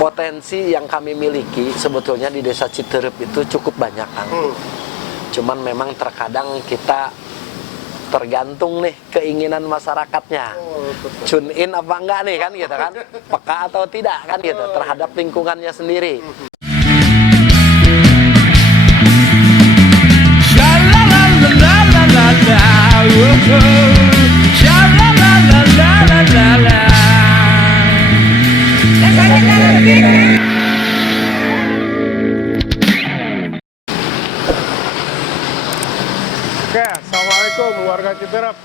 Potensi yang kami miliki sebetulnya di Desa Citerep itu cukup banyak, Kang. Cuman memang terkadang kita tergantung nih keinginan masyarakatnya. Tune in apa enggak nih kan gitu kan? Peka atau tidak kan gitu terhadap lingkungannya sendiri. Oke, assalamualaikum warga Citerep.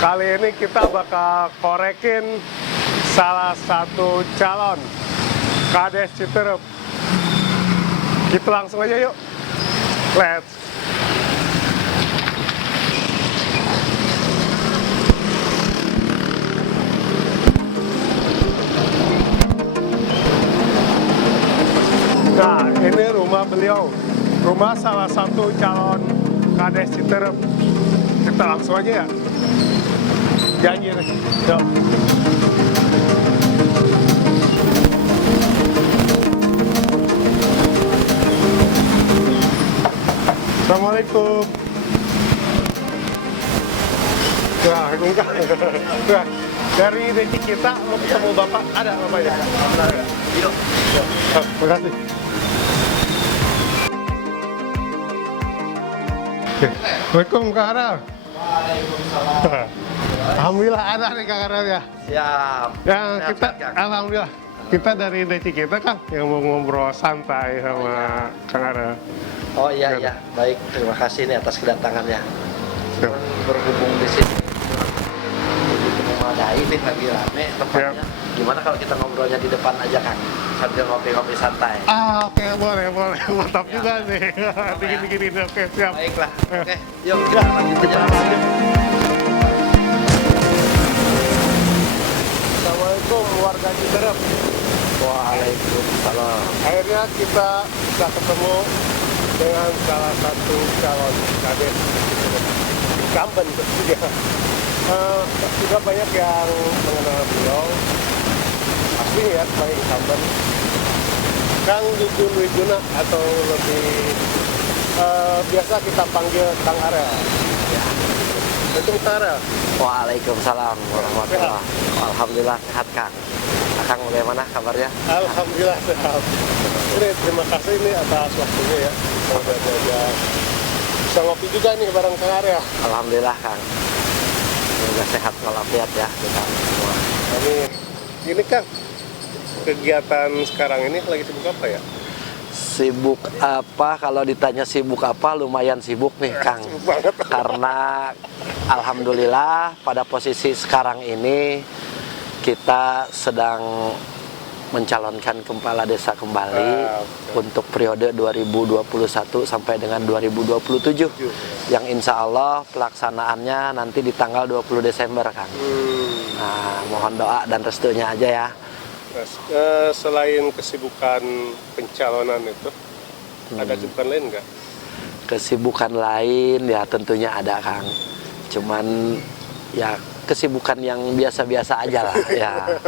Kali ini kita bakal korekin salah satu calon Kades Citerep. Kita langsung aja yuk. Let's. Nah, ini rumah beliau. Rumah salah satu calon Kades Citerep. Kita langsung aja ya. Janji nih. Yuk. Assalamualaikum. Nah, enggak. Nah, dari deki kita mau ketemu Bapak, ada Bapaknya? Ada. Yuk. Terima kasih. Assalamualaikum Kak Aral. Waalaikumsalam. Alhamdulillah ada nih Kak Aral ya. Siap. Yang kita, alhamdulillah. Kita dari deki kita kan yang mau ngobrol santai sama Kang Aral. Oh iya iya, baik. Terima kasih nih atas kedatangannya. Cuman berhubung di sini begitu memadai nih lagi rame tempatnya. Gimana kalau kita ngobrolnya di depan aja Kang, sambil ngopi-ngopi santai. Oke, boleh. Mantap juga nih. Dikit-dikitin, oke, siap. Baiklah. Oke, yuk kita lanjut aja. Assalamualaikum warga Citerep. Waalaikumsalam. Akhirnya kita bisa ketemu dengan salah satu calon Kades incumbent tentunya. Juga banyak yang mengenal beliau asli ya sebagai incumbent. Kang Jujun Wijuna atau lebih biasa kita panggil Kang Arel. Ya. Itu Kang Arel. Waalaikumsalam warahmatullahi. Alhamdulillah sehat Kang. Kang bagaimana kabarnya? Alhamdulillah sehat. Ini terima kasih nih atas waktunya ya. Udah diajak bisa ngopi juga nih bareng Kang Arel. Alhamdulillah Kang. Semoga sehat walafiat ya kita semua. Ini Kang, kegiatan sekarang ini lagi sibuk apa ya? Sibuk apa? Kalau ditanya sibuk apa, lumayan sibuk nih Kang. Sibuk banget. Karena alhamdulillah pada posisi sekarang ini kita sedang mencalonkan kepala desa kembali untuk periode 2021 sampai dengan 2027 yang insya Allah pelaksanaannya nanti di tanggal 20 Desember Kang. Nah, mohon doa dan restunya aja ya. Selain kesibukan pencalonan itu, ada kesibukan lain nggak? Kesibukan lain ya tentunya ada Kang. Cuman ya kesibukan yang biasa-biasa aja lah ya.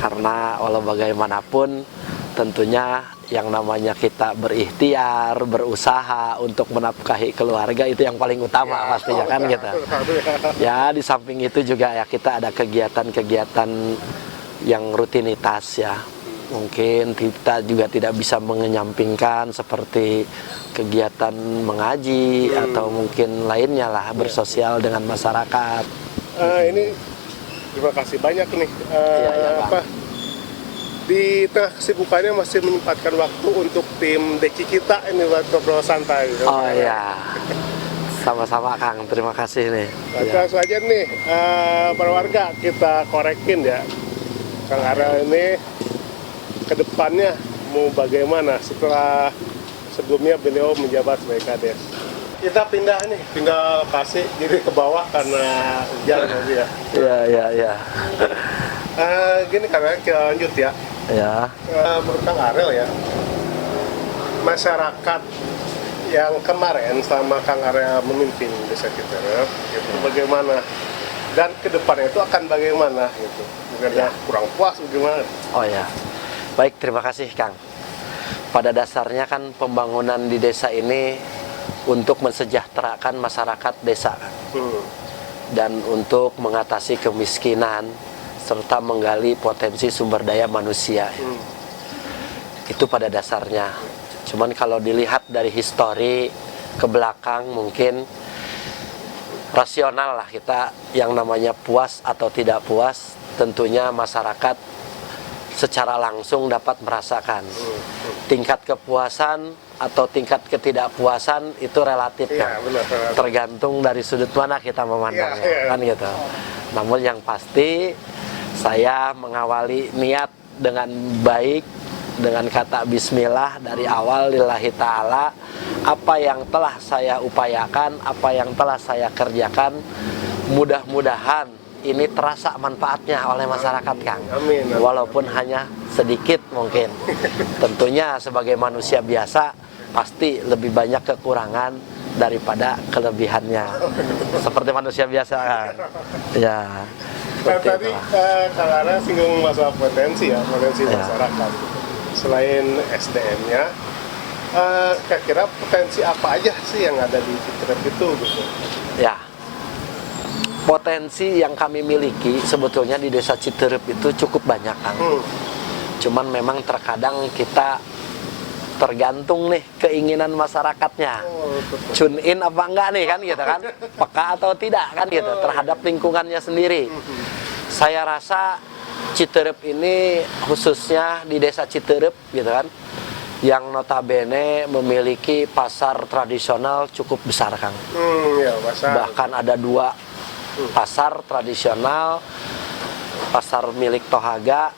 Karena walau bagaimanapun tentunya yang namanya kita berikhtiar, berusaha untuk menafkahi keluarga itu yang paling utama pastinya kan gitu. Ya di samping itu juga ya kita ada kegiatan-kegiatan yang rutinitas ya. Mungkin kita juga tidak bisa mengenyampingkan seperti kegiatan mengaji atau mungkin lainnya lah bersosial dengan masyarakat. Ini terima kasih banyak nih. Iya, di tengah kesibukannya masih menyempatkan waktu untuk tim deki kita ini buat ngobrol santai. Oh iya, sama-sama Kang, terima kasih nih. Langsung aja nih, para warga kita korekin ya. Kang Arel ini kedepannya mau bagaimana setelah sebelumnya beliau menjabat sebagai Kades. Kita pindah lokasi jadi ke bawah karena hujan tadi ya. Iya. Gini karena kita lanjut ya. Ya. Menurut Kang Arel ya, masyarakat yang kemarin selama Kang Arel memimpin Desa Citerep itu bagaimana dan kedepannya itu akan bagaimana gitu? Mungkin ada kurang puas bagaimana? Oh ya. Baik, terima kasih Kang. Pada dasarnya kan pembangunan di desa ini untuk mensejahterakan masyarakat desa dan untuk mengatasi kemiskinan serta menggali potensi sumber daya manusia. Itu pada dasarnya. Cuman kalau dilihat dari histori ke belakang mungkin rasional lah kita, yang namanya puas atau tidak puas tentunya masyarakat secara langsung dapat merasakan. Tingkat kepuasan atau tingkat ketidakpuasan itu relatif kan, tergantung dari sudut mana kita memandangnya, kan gitu. Namun yang pasti saya mengawali niat dengan baik, dengan kata bismillah dari awal lillahi ta'ala. Apa yang telah saya upayakan, apa yang telah saya kerjakan, mudah-mudahan ini terasa manfaatnya oleh masyarakat Kang. Amin. Walaupun hanya sedikit mungkin. Tentunya sebagai manusia biasa pasti lebih banyak kekurangan daripada kelebihannya. Seperti manusia biasa kan. Ya. Nah, tadi Kang Ara singgung masalah potensi ya, potensi masyarakat. Selain SDM-nya, kira-kira potensi apa aja sih yang ada di Citerep itu gitu? Ya, potensi yang kami miliki sebetulnya di desa Citerep itu cukup banyak Kang. Cuman memang terkadang kita tergantung nih keinginan masyarakatnya. Tune in apa enggak nih kan gitu kan? Peka atau tidak kan gitu terhadap lingkungannya sendiri. Saya rasa Citerep ini khususnya di desa Citerep gitu kan, yang notabene memiliki pasar tradisional cukup besar Kang. Ya, pasar. Bahkan ada 2 pasar tradisional, pasar milik Tohaga,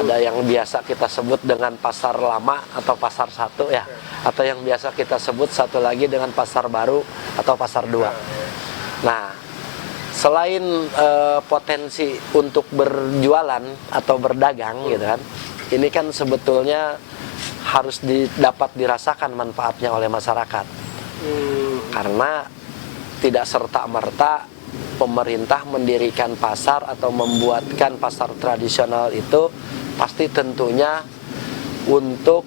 ada yang biasa kita sebut dengan pasar lama atau pasar 1 ya, atau yang biasa kita sebut satu lagi dengan pasar baru atau pasar 2. Nah, selain potensi untuk berjualan atau berdagang gitu kan, ini kan sebetulnya harus dapat dirasakan manfaatnya oleh masyarakat. Karena tidak serta-merta pemerintah mendirikan pasar atau membuatkan pasar tradisional itu pasti tentunya untuk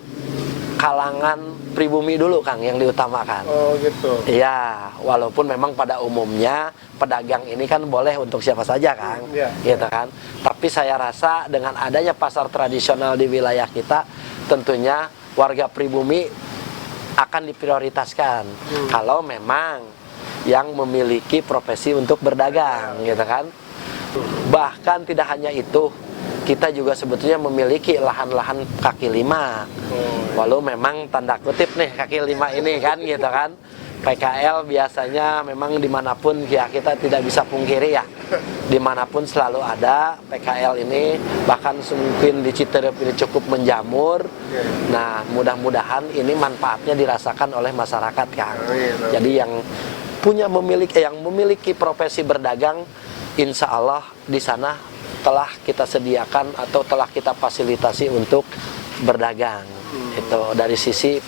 kalangan pribumi dulu Kang yang diutamakan. Oh gitu. Iya, walaupun memang pada umumnya pedagang ini kan boleh untuk siapa saja Kang, gitu kan. Tapi saya rasa dengan adanya pasar tradisional di wilayah kita, tentunya warga pribumi akan diprioritaskan. Kalau memang yang memiliki profesi untuk berdagang, gitu kan. Bahkan tidak hanya itu, kita juga sebetulnya memiliki lahan-lahan kaki lima. Walau memang tanda kutip nih kaki lima ini kan gitu kan. PKL biasanya memang dimanapun ya kita tidak bisa pungkiri ya. Dimanapun selalu ada PKL ini, bahkan mungkin di Citerep ini cukup menjamur. Nah mudah-mudahan ini manfaatnya dirasakan oleh masyarakat Kang. Jadi yang memiliki profesi berdagang, insya Allah di sana telah kita sediakan atau telah kita fasilitasi untuk berdagang. Itu dari sisi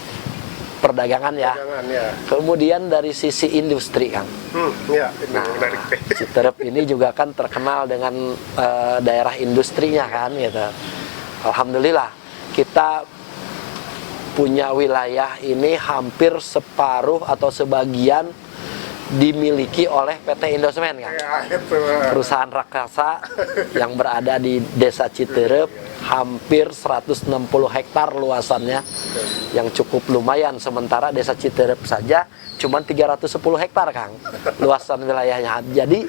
perdagangan ya. Kemudian dari sisi industri Kang. Citerep ini juga kan terkenal dengan daerah industrinya kan gitu. Alhamdulillah kita punya wilayah ini hampir separuh atau sebagian dimiliki oleh PT Indosemen kan, perusahaan raksasa yang berada di desa Citerep, hampir 160 hektar luasannya, yang cukup lumayan. Sementara desa Citerep saja cuma 310 hektar Kang luasan wilayahnya. Jadi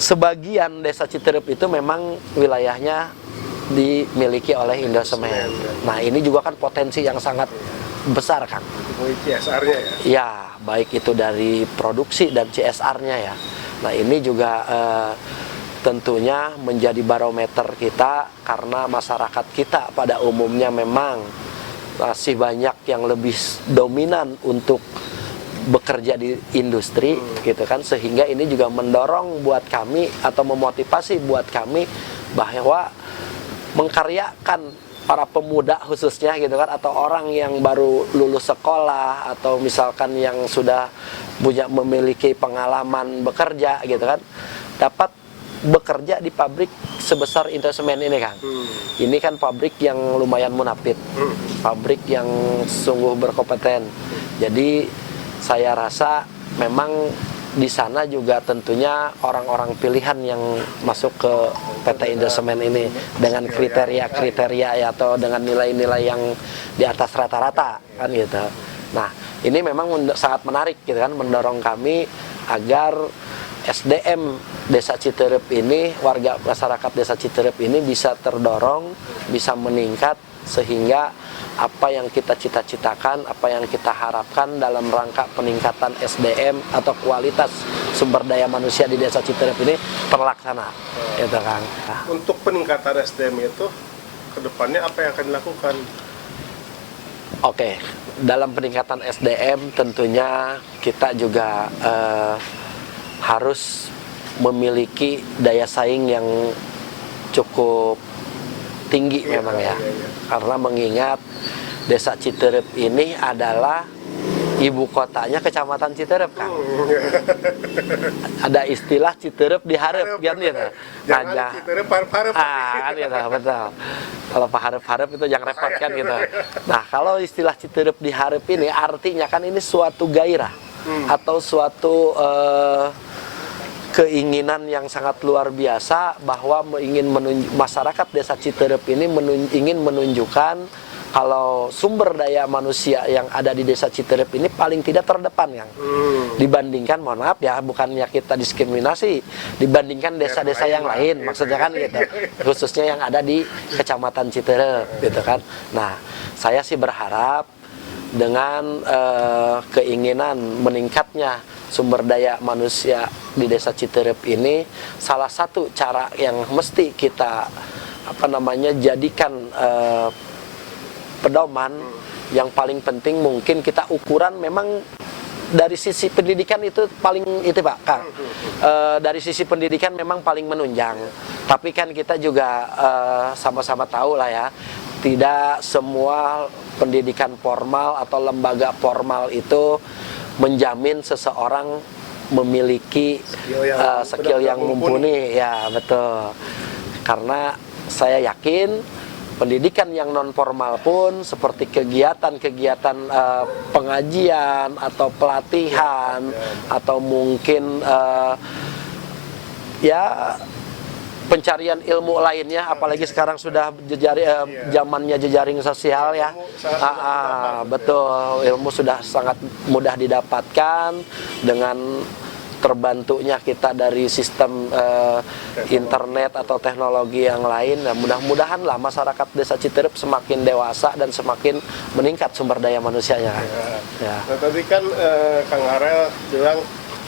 sebagian desa Citerep itu memang wilayahnya dimiliki oleh Indosemen. Nah ini juga kan potensi yang sangat besar Kang. CSR-nya ya? Ya, baik itu dari produksi dan CSR-nya ya. Nah ini juga tentunya menjadi barometer kita, karena masyarakat kita pada umumnya memang masih banyak yang lebih dominan untuk bekerja di industri gitu kan, sehingga ini juga mendorong buat kami atau memotivasi buat kami bahwa mengkaryakan para pemuda khususnya gitu kan, atau orang yang baru lulus sekolah atau misalkan yang sudah memiliki pengalaman bekerja gitu kan, dapat bekerja di pabrik sebesar Indosemen ini, Kang. Ini kan pabrik yang lumayan munafik, pabrik yang sungguh berkompeten. Jadi saya rasa memang di sana juga tentunya orang-orang pilihan yang masuk ke PT Indosemen ini dengan kriteria-kriteria ya, atau dengan nilai-nilai yang di atas rata-rata kan gitu. Nah, ini memang sangat menarik gitu kan, mendorong kami agar SDM Desa Citerep ini, warga masyarakat Desa Citerep ini bisa terdorong, bisa meningkat, sehingga apa yang kita cita-citakan, apa yang kita harapkan dalam rangka peningkatan SDM atau kualitas sumber daya manusia di Desa Citerep ini terlaksana. Gitu kan. Nah. Untuk peningkatan SDM itu, kedepannya apa yang akan dilakukan? Oke, dalam peningkatan SDM tentunya kita juga harus memiliki daya saing yang cukup tinggi memang ya. Karena mengingat Desa Citerep ini adalah ibu kotanya Kecamatan Citerep, Kang. Ada istilah Citerep diharap kan gitu. Jangan Citerep harap-harap. Kan gitu, betul. Kalau paharep-harep itu yang repot kan gitu. Nah, kalau istilah Citerep diharap ini artinya kan ini suatu gairah atau suatu keinginan yang sangat luar biasa bahwa ingin masyarakat Desa Citerep ini ingin menunjukkan kalau sumber daya manusia yang ada di Desa Citerep ini paling tidak terdepan, yang dibandingkan, mohon maaf ya, bukannya kita diskriminasi, dibandingkan desa-desa yang lain, maksudnya kan gitu, khususnya yang ada di Kecamatan Citerep gitu kan. Nah, saya sih berharap dengan keinginan meningkatnya sumber daya manusia di Desa Citerep ini, salah satu cara yang mesti kita jadikan pedoman yang paling penting, mungkin kita ukuran memang dari sisi pendidikan itu paling itu Pak Kang. Dari sisi pendidikan memang paling menunjang. Tapi kan kita juga sama-sama tahu lah ya, tidak semua pendidikan formal atau lembaga formal itu menjamin seseorang memiliki skill yang mumpuni. Ya betul. Karena saya yakin pendidikan yang non formal pun seperti kegiatan-kegiatan pengajian atau pelatihan atau mungkin ya pencarian ilmu lainnya, apalagi sekarang sudah zamannya jejaring sosial ya. Betul, ilmu sudah sangat mudah didapatkan dengan terbantunya kita dari sistem internet atau teknologi yang lain. Nah, mudah-mudahan lah masyarakat Desa Citerep semakin dewasa dan semakin meningkat sumber daya manusianya. Ya. Nah, tadi kan Kang Arel bilang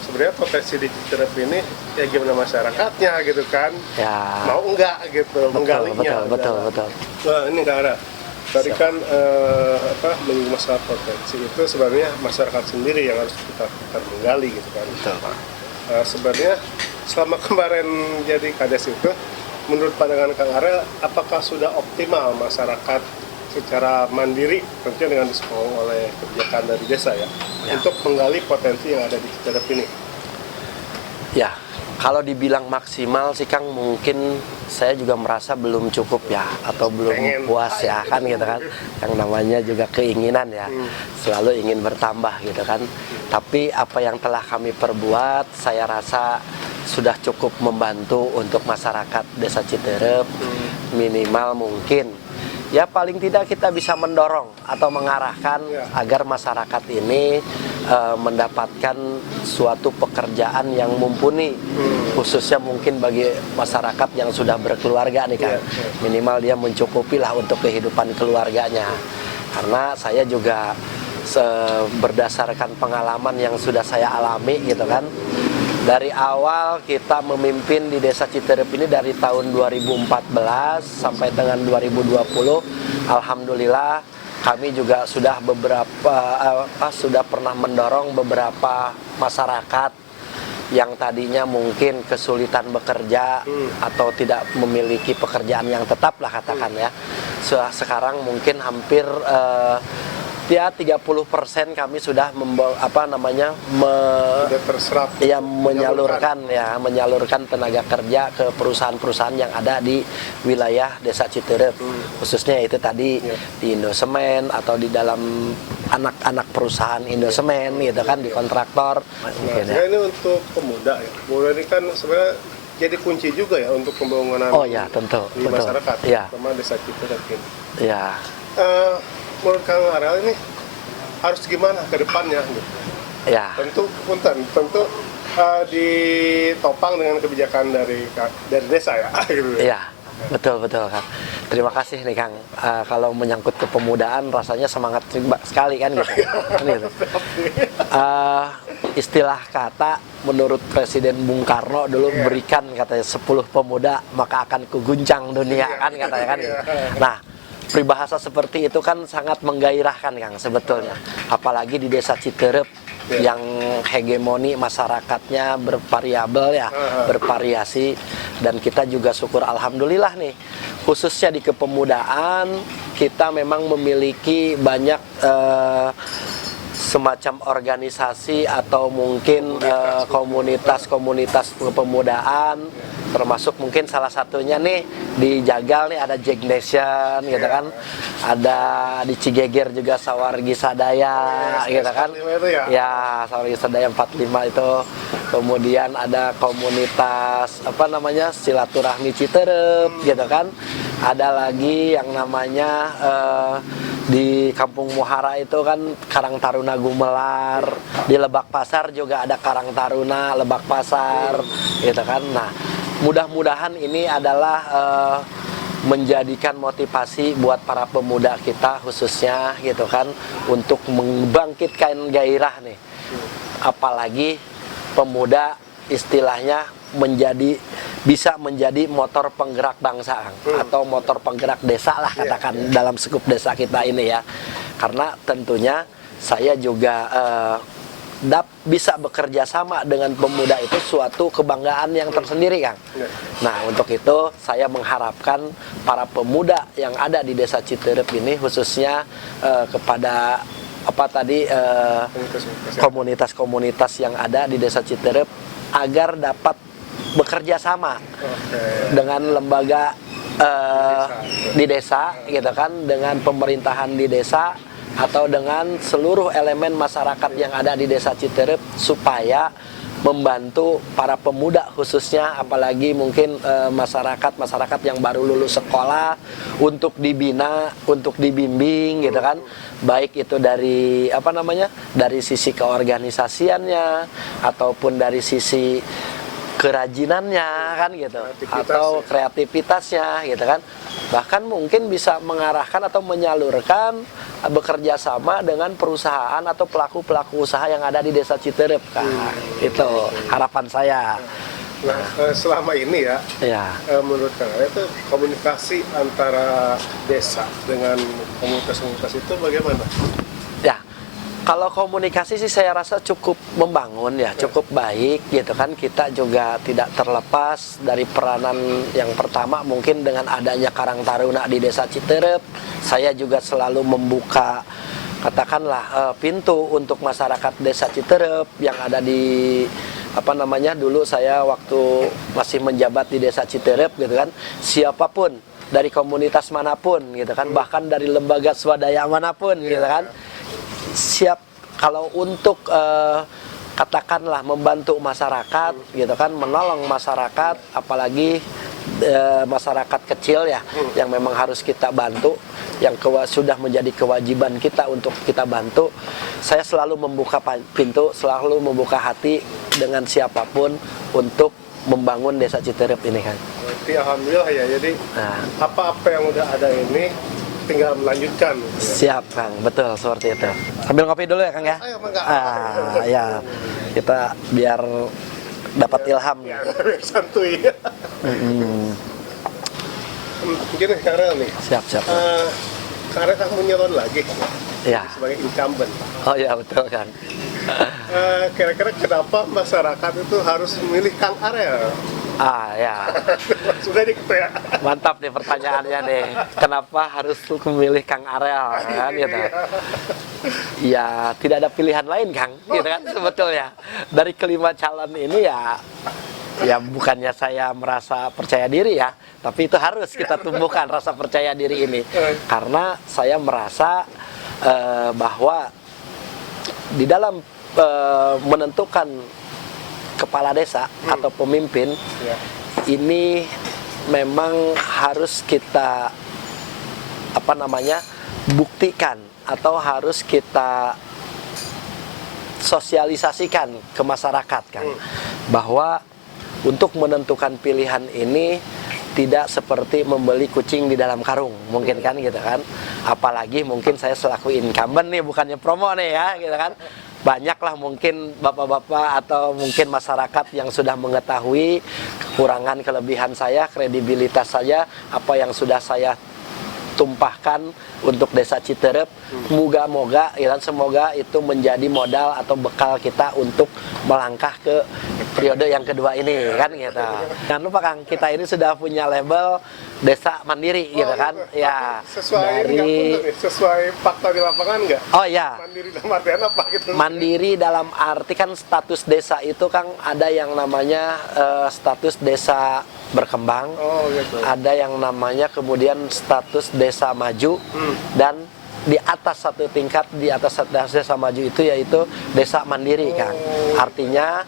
sebenarnya potensi di Citerep ini ya gimana masyarakatnya gitu kan, ya. Mau enggak gitu menggalinya. Betul. Nah, ini Kang Arel, tadi kan menyinggung masalah potensi itu sebenarnya masyarakat sendiri yang harus kita menggali gitu kan. Sebenarnya selama kemarin jadi kades itu, menurut pandangan Kang Arel, apakah sudah optimal masyarakat secara mandiri, tentunya dengan disokong oleh kebijakan dari desa ya, untuk menggali potensi yang ada di Citerep ini? Ya, kalau dibilang maksimal sih Kang, mungkin saya juga merasa belum cukup ya, atau belum puas ya kan gitu kan. Yang namanya juga keinginan ya, selalu ingin bertambah gitu kan. Tapi apa yang telah kami perbuat, saya rasa sudah cukup membantu untuk masyarakat Desa Citerep. Minimal mungkin ya paling tidak kita bisa mendorong atau mengarahkan agar masyarakat ini mendapatkan suatu pekerjaan yang mumpuni, khususnya mungkin bagi masyarakat yang sudah berkeluarga nih kan. Minimal dia mencukupi lah untuk kehidupan keluarganya. Karena saya juga berdasarkan pengalaman yang sudah saya alami gitu kan, dari awal kita memimpin di Desa Citerep ini dari tahun 2014 sampai dengan 2020, alhamdulillah kami juga sudah sudah pernah mendorong beberapa masyarakat yang tadinya mungkin kesulitan bekerja atau tidak memiliki pekerjaan yang tetap lah katakan ya. Sekarang mungkin hampir ya 30% kami sudah Sudah terserap. menyalurkan tenaga kerja ke perusahaan-perusahaan yang ada di wilayah Desa Citerep. Khususnya itu tadi di Indosemen atau di dalam anak-anak perusahaan Indosemen gitu kan, di kontraktor. Mungkin, Nah, ini untuk pemuda ya. Pemuda ini kan sebenarnya jadi kunci juga ya untuk pembangunan Oh ya, tentu. di betul. masyarakat, Ya, terutama Desa Citerep ini. ya. Menurut Kang Arel ini harus gimana ke depannya gitu? Ya. Tentu ditopang dengan kebijakan dari desa ya. Gitu. Iya, betul kan. Terima kasih nih Kang. Kalau menyangkut kepemudaan rasanya semangat sekali kan gitu. Kan gitu. Istilah kata menurut Presiden Bung Karno dulu berikan katanya 10 pemuda maka akan kuguncang dunia kan katanya kan. Nah, peribahasa seperti itu kan sangat menggairahkan Kang sebetulnya. Apalagi di Desa Citerep yang hegemoni masyarakatnya bervariabel ya, bervariasi, dan kita juga syukur alhamdulillah nih, khususnya di kepemudaan kita memang memiliki banyak semacam organisasi atau mungkin komunitas kepemudaan, termasuk mungkin salah satunya nih di Jagal nih ada Jack Nation gitu kan, ada di Cigeger juga Sawargi Sadaya gitu kan, ya Sawargi Sadaya 45 itu, kemudian ada komunitas silaturahmi Citerep gitu kan, ada lagi yang namanya di Kampung Muhara itu kan Karang Taruna Gumelar, di Lebak Pasar juga ada Karang Taruna Lebak Pasar gitu kan. Nah, mudah-mudahan ini adalah menjadikan motivasi buat para pemuda kita khususnya gitu kan, untuk membangkitkan gairah nih. Apalagi pemuda istilahnya bisa menjadi motor penggerak bangsa atau motor penggerak desa lah katakan dalam skup desa kita ini ya. Karena tentunya saya juga bisa bekerja sama dengan pemuda itu suatu kebanggaan yang tersendiri Kang. Nah, untuk itu saya mengharapkan para pemuda yang ada di Desa Citerep ini khususnya kepada komunitas-komunitas yang ada di Desa Citerep agar dapat bekerja sama dengan lembaga di desa gitu kan, dengan pemerintahan di desa atau dengan seluruh elemen masyarakat yang ada di Desa Citerep supaya membantu para pemuda khususnya, apalagi mungkin masyarakat yang baru lulus sekolah untuk dibina, untuk dibimbing gitu kan, baik itu dari dari sisi keorganisasiannya ataupun dari sisi kerajinannya kan gitu, atau kreativitasnya gitu kan, bahkan mungkin bisa mengarahkan atau menyalurkan bekerja sama dengan perusahaan atau pelaku-pelaku usaha yang ada di Desa Citerep kan. Itu harapan saya. Nah, selama ini menurut Kang Arel itu komunikasi antara desa dengan komunitas-komunitas itu bagaimana? Ya, kalau komunikasi sih saya rasa cukup membangun ya, cukup baik gitu kan. Kita juga tidak terlepas dari peranan yang pertama mungkin dengan adanya Karang Taruna di Desa Citerep. Saya juga selalu membuka katakanlah pintu untuk masyarakat Desa Citerep yang ada di dulu saya waktu masih menjabat di Desa Citerep gitu kan, siapapun dari komunitas manapun gitu kan, bahkan dari lembaga swadaya manapun gitu kan, siap kalau untuk katakanlah membantu masyarakat gitu kan, menolong masyarakat, apalagi masyarakat kecil ya yang memang harus kita bantu, yang sudah menjadi kewajiban kita untuk kita bantu. Saya selalu membuka pintu, selalu membuka hati dengan siapapun untuk membangun Desa Citerep ini kan. Berarti alhamdulillah ya, jadi apa-apa yang udah ada ini tinggal melanjutkan. Siap Kang, betul seperti itu. Sambil ngopi dulu ya Kang ya. Ayo, Bang. Ya, kita biar dapat ilham. Ya, santuy. Gini Kang Arel nih. Siap. Kang Arel kan menyalon lagi Ya. sebagai incumbent. Oh ya betul kan. Kira-kira kenapa masyarakat itu harus memilih Kang Arel Ya. Sudah gitu ya. Mantap nih pertanyaannya nih. Kenapa harus memilih Kang Arel kan gitu? Ya tidak ada pilihan lain Kang, gitu kan sebetulnya. Dari kelima calon ini ya bukannya saya merasa percaya diri ya, tapi itu harus kita tumbuhkan rasa percaya diri ini. Karena saya merasa bahwa di dalam menentukan kepala desa atau pemimpin ini memang harus kita buktikan atau harus kita sosialisasikan ke masyarakat kan, bahwa untuk menentukan pilihan ini tidak seperti membeli kucing di dalam karung mungkin kan gitu kan. Apalagi mungkin saya selaku incumbent nih, bukannya promo nih ya gitu kan. Banyaklah mungkin bapak-bapak atau mungkin masyarakat yang sudah mengetahui kekurangan kelebihan saya, kredibilitas saya, apa yang sudah saya tumpahkan untuk Desa Citerep. Moga-moga semoga itu menjadi modal atau bekal kita untuk melangkah ke periode yang kedua ini kan gitu. Jangan lupa Kang, kita ini sudah punya label Desa Mandiri gitu kan. Ya, Sesuai fakta di lapangan nggak? Oh ya. Mandiri dalam artian apa gitu? Mandiri dalam arti kan status desa itu Kang, ada yang namanya status desa berkembang, gitu. ada yang namanya kemudian status desa maju, dan di atas satu tingkat di atas desa maju itu yaitu desa mandiri Kang. Artinya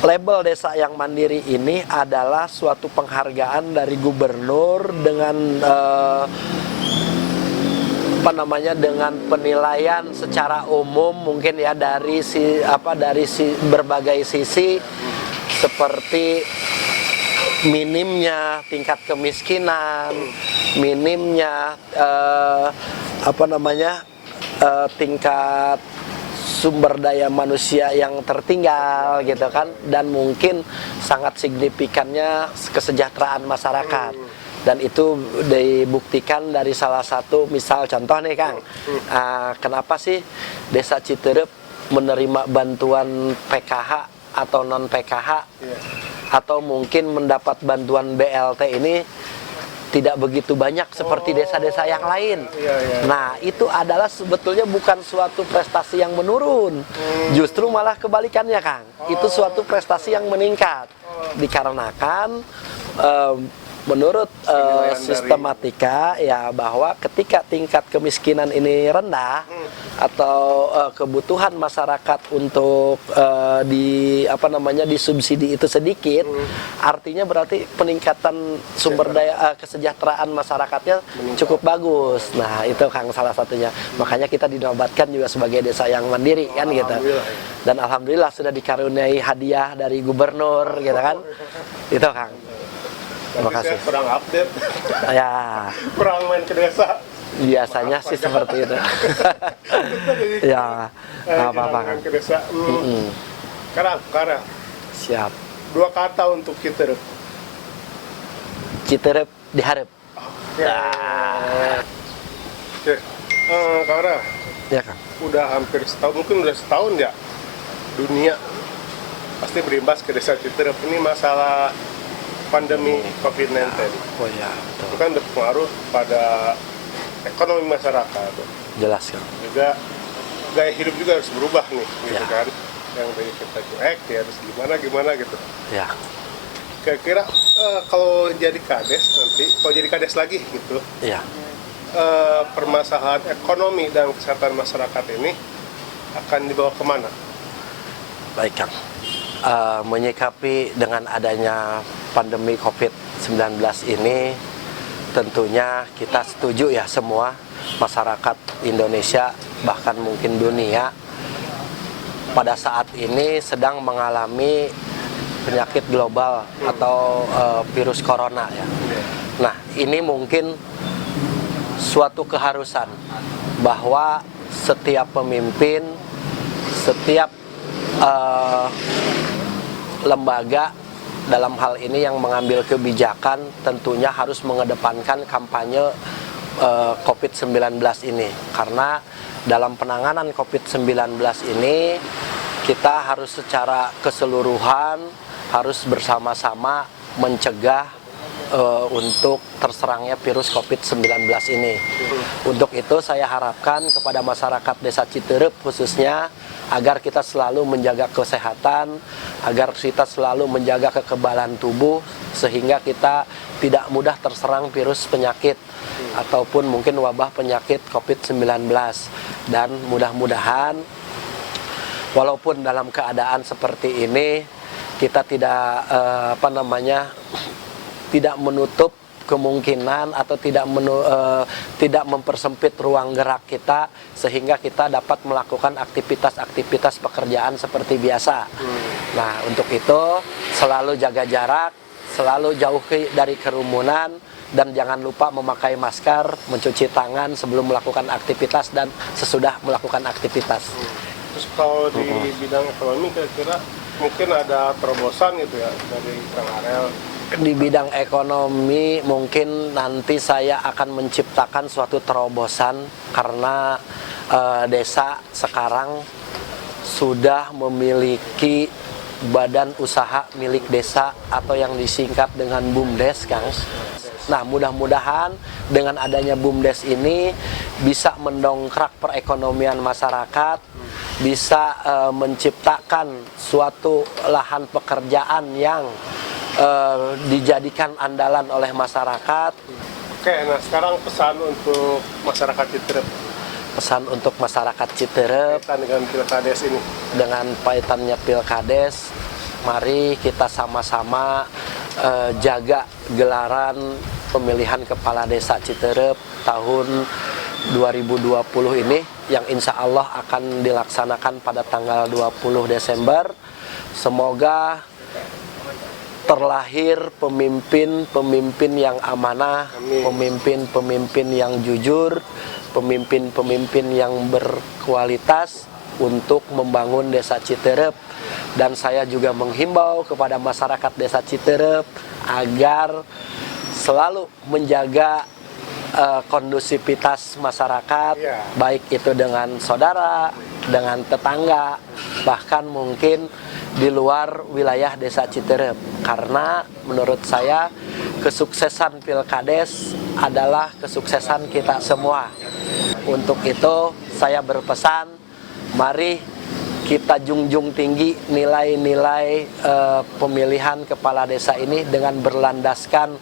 label desa yang mandiri ini adalah suatu penghargaan dari gubernur dengan dengan penilaian secara umum mungkin ya dari berbagai sisi, seperti minimnya tingkat kemiskinan, minimnya tingkat sumber daya manusia yang tertinggal gitu kan, dan mungkin sangat signifikannya kesejahteraan masyarakat. Dan itu dibuktikan dari salah satu misal contoh nih Kang, kenapa sih Desa Citerep menerima bantuan PKH atau non PKH atau mungkin mendapat bantuan BLT ini tidak begitu banyak seperti desa-desa yang lain. Nah, itu adalah sebetulnya bukan suatu prestasi yang menurun, justru malah kebalikannya Kang. Itu suatu prestasi yang meningkat, dikarenakan menurut sistematika ya, bahwa ketika tingkat kemiskinan ini rendah atau kebutuhan masyarakat untuk disubsidi itu sedikit, artinya berarti peningkatan sumber daya kesejahteraan masyarakatnya cukup bagus. Nah, itu Kang salah satunya. Makanya kita dinobatkan juga sebagai desa yang mandiri kan gitu. Dan alhamdulillah sudah dikaruniai hadiah dari gubernur gitu kan. Itu Kang. Terima kasih. Kurang update. Ya. Kurang main ke desa. Biasanya sih seperti itu. Ya, apa-apa Kang. Ke desa. Karang. Siap. 2 kata untuk Citerep. Citerep diharap. Oke. Karang. Ya Kang. Udah hampir setahun, mungkin udah setahun ya. Dunia pasti berimbas ke Desa Citerep. Ini masalah pandemi COVID-19. Oh ya, betul. Itu kan berpengaruh pada ekonomi masyarakat. Jelas Kang. Juga gaya hidup juga harus berubah nih, gitu kan. Yang dari kita cuek ya harus gimana gitu. Ya. Kira-kira kalau jadi kades nanti, kalau jadi kades lagi gitu, Ya. Permasalahan ekonomi dan kesehatan masyarakat ini akan dibawa kemana? Baik Kang. Menyikapi dengan adanya pandemi COVID-19 ini, tentunya kita setuju ya semua masyarakat Indonesia bahkan mungkin dunia pada saat ini sedang mengalami penyakit global atau virus corona ya. Nah, ini mungkin suatu keharusan bahwa setiap pemimpin, setiap lembaga dalam hal ini yang mengambil kebijakan tentunya harus mengedepankan kampanye COVID-19 ini, karena dalam penanganan COVID-19 ini kita harus secara keseluruhan harus bersama-sama mencegah untuk terserangnya virus COVID-19 ini. Untuk itu saya harapkan kepada masyarakat Desa Citerep khususnya agar kita selalu menjaga kesehatan, agar kita selalu menjaga kekebalan tubuh sehingga kita tidak mudah terserang virus penyakit ataupun mungkin wabah penyakit COVID-19. Dan mudah-mudahan walaupun dalam keadaan seperti ini kita tidak tidak menutup kemungkinan atau tidak mempersempit ruang gerak kita sehingga kita dapat melakukan aktivitas-aktivitas pekerjaan seperti biasa. Nah, untuk itu selalu jaga jarak, selalu jauhi dari kerumunan, dan jangan lupa memakai masker, mencuci tangan sebelum melakukan aktivitas dan sesudah melakukan aktivitas. Terus kalau di bidang ekonomi kira-kira mungkin ada terobosan gitu ya dari Kang Arel. Di bidang ekonomi mungkin nanti saya akan menciptakan suatu terobosan karena desa sekarang sudah memiliki badan usaha milik desa atau yang disingkat dengan BUMDes, Kang. Nah, mudah-mudahan dengan adanya BUMDes ini bisa mendongkrak perekonomian masyarakat, bisa menciptakan suatu lahan pekerjaan yang dijadikan andalan oleh masyarakat. Oke, nah sekarang pesan untuk masyarakat Citerep. Pesan untuk masyarakat Citerep Dengan Pilkades ini. dengan paitannya Pilkades, mari kita sama-sama jaga gelaran pemilihan kepala desa Citerep tahun 2020 ini yang insya Allah akan dilaksanakan pada tanggal 20 Desember. Semoga terlahir pemimpin-pemimpin yang amanah, pemimpin-pemimpin yang jujur, pemimpin-pemimpin yang berkualitas untuk membangun desa Citerep. Dan saya juga menghimbau kepada masyarakat desa Citerep agar selalu menjaga kondusivitas masyarakat, baik itu dengan saudara, dengan tetangga, bahkan mungkin di luar wilayah desa Citerep. Karena menurut saya kesuksesan Pilkades adalah kesuksesan kita semua. Untuk itu saya berpesan, mari kita junjung tinggi nilai-nilai pemilihan kepala desa ini dengan berlandaskan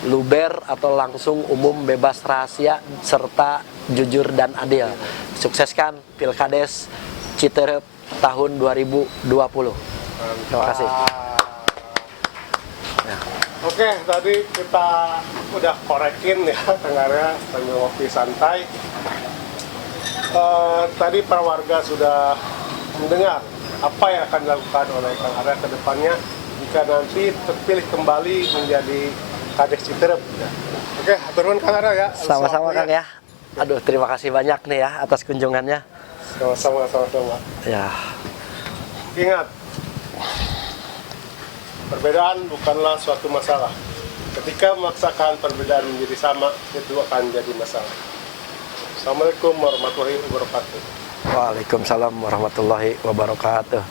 luber atau langsung umum bebas rahasia serta jujur dan adil. Sukseskan Pilkades Citerep tahun 2020. Terima kasih. Ya. Oke, tadi kita udah korekin ya tengahnya sambil ngopi santai. Tadi para warga sudah mendengar apa yang akan dilakukan oleh Kang Arel ke depannya jika nanti terpilih kembali menjadi Kades Citerep. Oke, atur nuhun Kang Arel ya. Sama-sama Kang ya. Aduh, terima kasih banyak nih ya atas kunjungannya. Sama-sama. Ya. Ingat, perbedaan bukanlah suatu masalah. Ketika memaksakan perbedaan menjadi sama, itu akan jadi masalah. Assalamualaikum warahmatullahi wabarakatuh. Waalaikumsalam warahmatullahi wabarakatuh.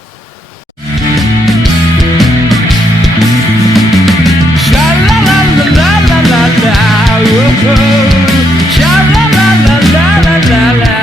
Sha-la-la-la-la-la-la-la.